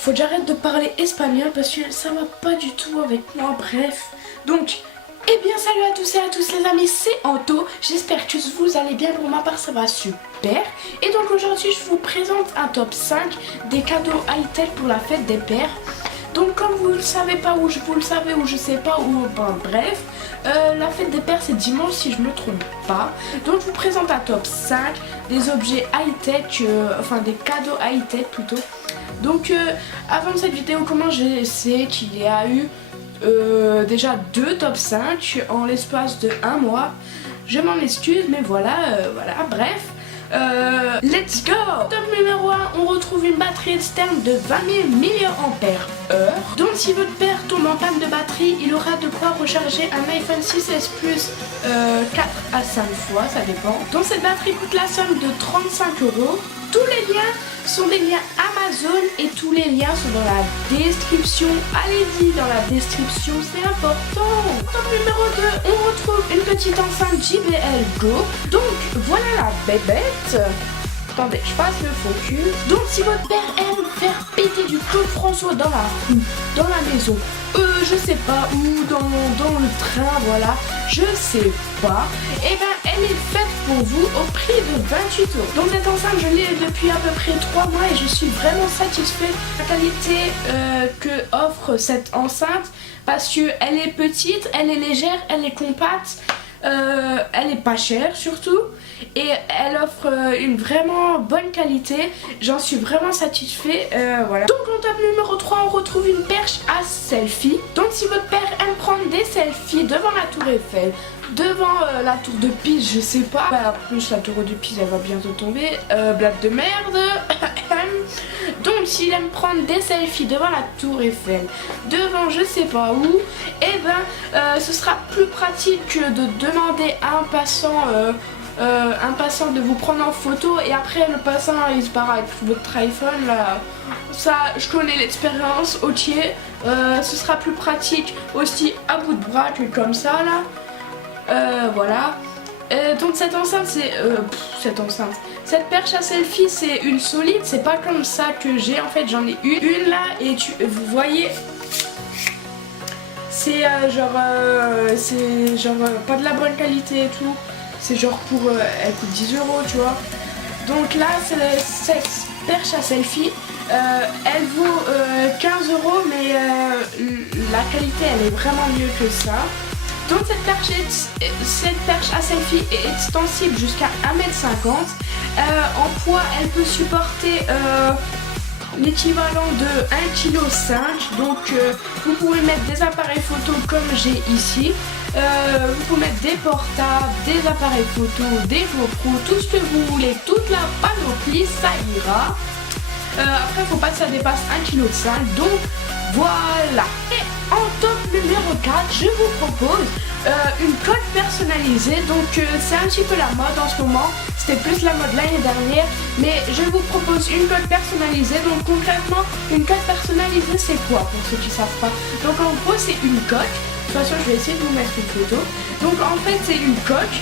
faut que j'arrête de parler espagnol parce que ça va pas du tout avec moi, bref. Donc, eh bien salut à tous et à tous les amis, c'est Anto. J'espère que vous allez bien, pour ma part ça va super. Et donc aujourd'hui je vous présente un top 5 des cadeaux high-tech pour la fête des pères. Donc comme vous le savez pas, ou vous le savez, ou je sais pas, ou ben, bref, la fête des pères c'est dimanche si je me trompe pas. Donc je vous présente un top 5 des objets high-tech, enfin des cadeaux high-tech plutôt. Donc avant cette vidéo, comment j'ai essayé qu'il y a eu déjà 2 top 5 en l'espace de 1 mois. Je m'en excuse mais voilà, bref. Let's go! Top numéro 1, on retrouve une batterie externe de 20 000 mAh. Donc si votre père tombe en panne de batterie, il aura de quoi recharger un iPhone 6S Plus 4 à 5 fois, ça dépend. Donc cette batterie coûte la somme de 35 €. Tous les liens sont des liens Amazon et tous les liens sont dans la description. Allez-y dans la description, c'est important. Top numéro 2, on retrouve une petite enceinte JBL Go. Donc voilà la bébête. Attendez, je passe le focus. Donc si votre père aime faire péter du Claude François dans la rue, dans la maison, je sais pas, ou dans le train, voilà, je sais pas, et ben elle est faite pour vous au prix de 28 €. Donc cette enceinte je l'ai depuis à peu près 3 mois et je suis vraiment satisfait de la qualité que offre cette enceinte, parce que elle est petite, elle est légère, elle est compacte. Elle est pas chère surtout et elle offre une vraiment bonne qualité. J'en suis vraiment satisfait, voilà. Donc en top numéro 3, on retrouve une perche à selfie. Donc si votre père aime prendre des selfies devant la tour Eiffel, devant la tour de Pise, je sais pas, bah, en plus la tour de Pise elle va bientôt tomber, blague de merde. Donc s'il aime prendre des selfies devant la tour Eiffel, devant je sais pas où, et ben ce sera plus pratique que de demander à un passant de vous prendre en photo et après le passant il se barre avec votre iPhone là. Ça je connais l'expérience, ok. Ce sera plus pratique aussi à bout de bras que comme ça là. Voilà. Donc cette enceinte c'est cette perche à selfie c'est une solide, c'est pas comme ça que j'ai, en fait j'en ai une là et vous voyez c'est genre pas de la bonne qualité et tout, c'est genre pour elle coûte 10 € tu vois. Donc là c'est cette perche à selfie, elle vaut 15 € mais la qualité elle est vraiment mieux que ça. Donc cette perche à selfie est extensible jusqu'à 1,50 m. En poids, elle peut supporter l'équivalent de 1,5 kg. Donc vous pouvez mettre des appareils photo comme j'ai ici. Vous pouvez mettre des portables, des appareils photo, des GoPro, tout ce que vous voulez, toute la panoplie, ça ira. Après, faut pas que ça dépasse 1,5 kg. Donc voilà. Et en top numéro 4, je vous propose une coque personnalisée. Donc c'est un petit peu la mode en ce moment. C'était plus la mode l'année dernière. Mais je vous propose une coque personnalisée. Donc concrètement, une coque personnalisée c'est quoi pour ceux qui savent pas? Donc en gros c'est une coque. De toute façon je vais essayer de vous mettre une photo. Donc en fait c'est une coque.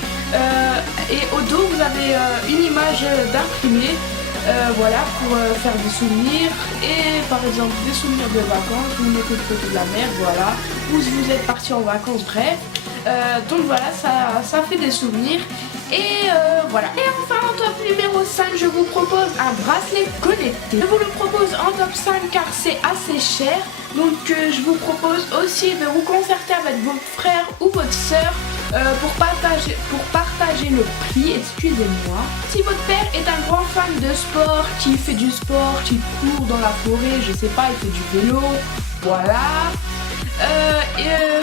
Et au dos vous avez une image d'imprimé. Voilà, pour faire des souvenirs, et par exemple des souvenirs de vacances, vous mettez une photo de la mer, voilà, ou si vous êtes parti en vacances, bref. Donc voilà, ça fait des souvenirs, et voilà. Et enfin en top numéro 5, je vous propose un bracelet connecté. Je vous le propose en top 5 car c'est assez cher, donc je vous propose aussi de vous concerter avec votre frère ou votre soeur pour partager le prix, excusez-moi. Si votre père est un grand fan de sport, qui fait du sport, qui court dans la forêt, je sais pas, il fait du vélo, voilà.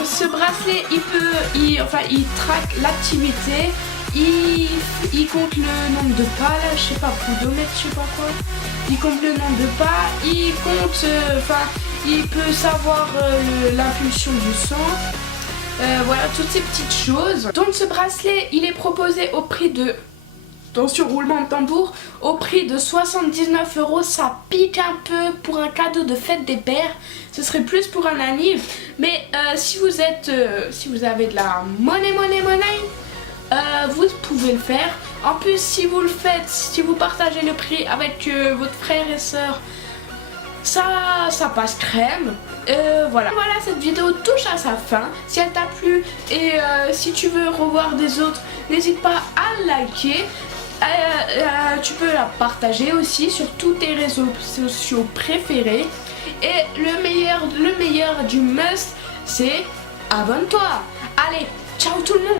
Ce bracelet, il traque l'activité, il compte le nombre de pas, là, je sais pas, podomètre, je sais pas quoi. Il compte le nombre de pas, il compte, il peut savoir l'impulsion du sang. Voilà, toutes ces petites choses. Donc ce bracelet, il est proposé au prix de... Attention, roulement de tambour. Au prix de 79 €. Ça pique un peu pour un cadeau de fête des pères. Ce serait plus pour un anniv. Mais si vous avez de la monnaie, vous pouvez le faire. En plus, si vous le faites, si vous partagez le prix avec votre frère et soeur, ça passe crème. Voilà, cette vidéo touche à sa fin. Si elle t'a plu et si tu veux revoir des autres, n'hésite pas à liker. Tu peux la partager aussi sur tous tes réseaux sociaux préférés. Et le meilleur du must, c'est abonne-toi. Allez, ciao tout le monde.